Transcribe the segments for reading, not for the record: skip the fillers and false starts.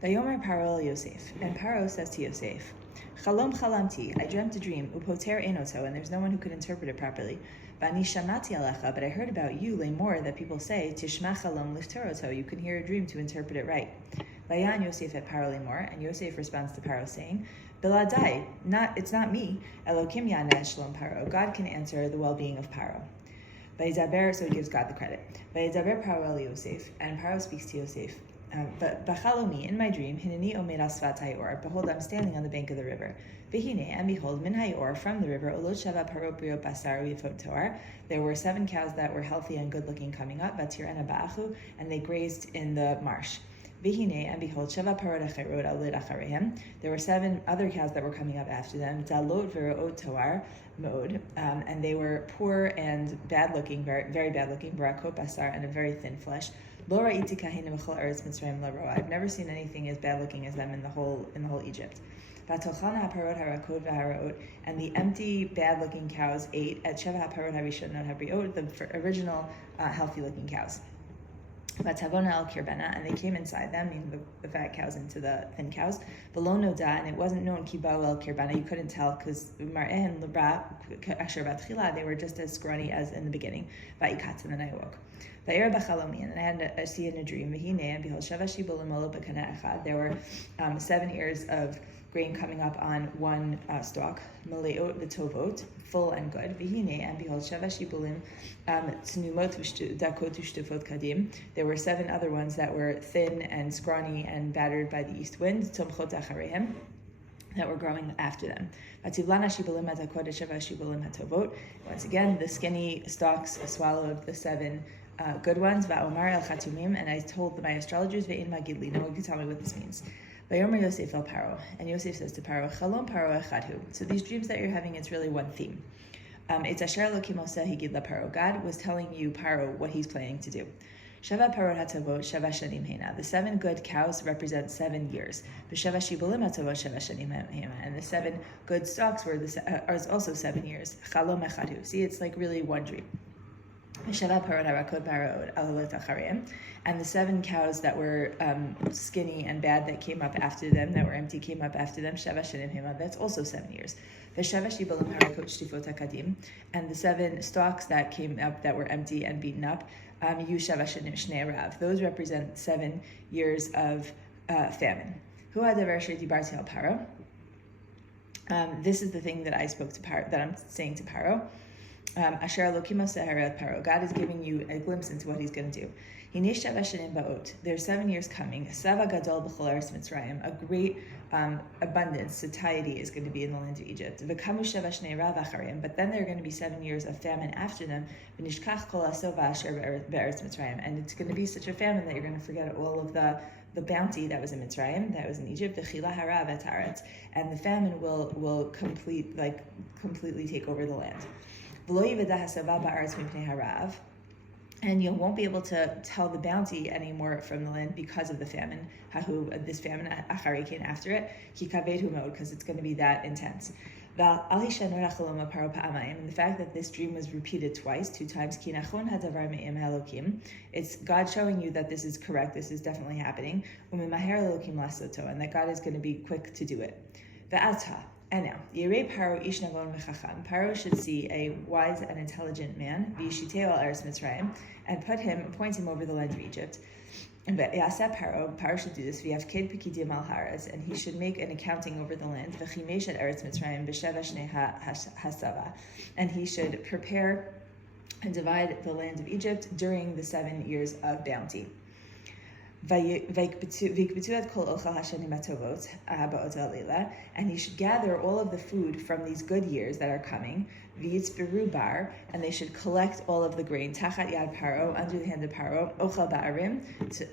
Vayomer Paro Yosef, and Paro says to Yosef, Chalom chalamti, I dreamt a dream, upoter enoto, and there's no one who could interpret it properly. Vani shamati alecha, but I heard about you, lemor, that people say, Tishma chalom lifteroto, you can hear a dream to interpret it right. Vayan Yosef at Paro lemor, and Yosef responds to Paro saying, Biladai, it's not me, Elokim yaneh shalom Paro, God can answer the well-being of Paro. Vayidaber, so he gives God the credit. Vayidaber Paro el Yosef, and Paro speaks to Yosef. But Bachalomi, in my dream, Hinani Omer Asfat Hayor, behold, I'm standing on the bank of the river. Vihine, and behold, Min Hayor, from the river, Olot Shava Paroprio Basar Vifot Toar, there were 7 cows that were healthy and good looking coming up, Vatirana Ba'achu, and they grazed in the marsh. Vihine, and behold, Shava Parot Acherot Alid Acharehem, there were 7 other cows that were coming up after them, Dalot Veraot Toar mode, and they were poor and bad looking, very, very bad looking, Barakot Basar, and a very thin flesh. I've never seen anything as bad looking as them in the whole Egypt. And the empty, bad looking cows ate at Sheva Haparot Harishonot the original healthy looking cows. And they came inside them, meaning the fat cows into the thin cows. Below Noda, and it wasn't known Kibao el Kirbana, you couldn't tell because they were just as scrawny as in the beginning. And then I awoke. And I had see in a dream, and behold, there were 7 ears of grain coming up on one stalk, maleot v'tovot, full and good. And behold, there were 7 other ones that were thin and scrawny and battered by the east wind, that were growing after them. Once again, the skinny stalks swallowed the 7 good ones. And I told my astrologers, no one can tell me what this means. Yosef el Paro, and Yosef says to Paro, Chalom Paro echadhu. So these dreams that you're having, it's really one theme. It's Asher Elokim oseh higid la Paro. God was telling you, Paro, what he's planning to do. Shava Parot hatavot shava shanim hena. The 7 good cows represent 7 years. V'shava shibulim hatavot shava shanim hena. And the 7 good stalks are also 7 years. Chalom echadhu. See, it's like really one dream. And the 7 cows that were skinny and bad that came up after them, that were empty, came up after them. That's also 7 years. And the 7 stalks that came up that were empty and beaten up, those represent 7 years of famine. This is the thing that I spoke to Paro, that I'm saying to Paro. Asher Elokim oseh Paro. God is giving you a glimpse into what he's going to do. There's 7 years coming. Sava gadol b'chol eretz Mitzrayim. A great abundance, satiety is going to be in the land of Egypt. But then there are going to be 7 years of famine after them. And it's going to be such a famine that you're going to forget all of the bounty that was in Mitzrayim, that was in Egypt, and the famine will completely take over the land. And you won't be able to tell the bounty anymore from the land because of the famine. This famine came after it, because it's going to be that intense. And the fact that this dream was repeated 2 times, it's God showing you that this is correct, this is definitely happening, and that God is going to be quick to do it. And now, Paro should see a wise and intelligent man, and appoint him over the land of Egypt. And Paro should do this, and he should make an accounting over the land, and he should prepare and divide the land of Egypt during the 7 years of bounty. And he should gather all of the food from these good years that are coming, and they should collect all of the grain, tachat yad Paro, under the hand of Paro, ochal ba'arim,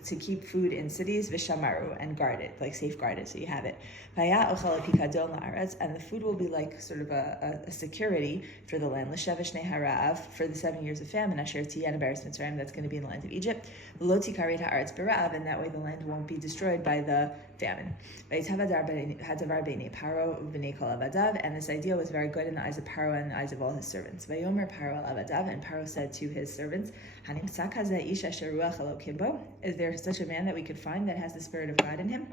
to keep food in cities, v'shamaru, and guard it, like safeguard it, so you have it. And the food will be like sort of a security for the land, for the 7 years of famine, that's going to be in the land of Egypt, and that way the land won't be destroyed by the famine. And this idea was very good in the eyes of Paro and the eyes of of all his servants. Vayomer Paro al Avadav, and Paro said to his servants, Hanimtza kaze ish asher ruach Elokim bo? Is there such a man that we could find that has the spirit of God in him?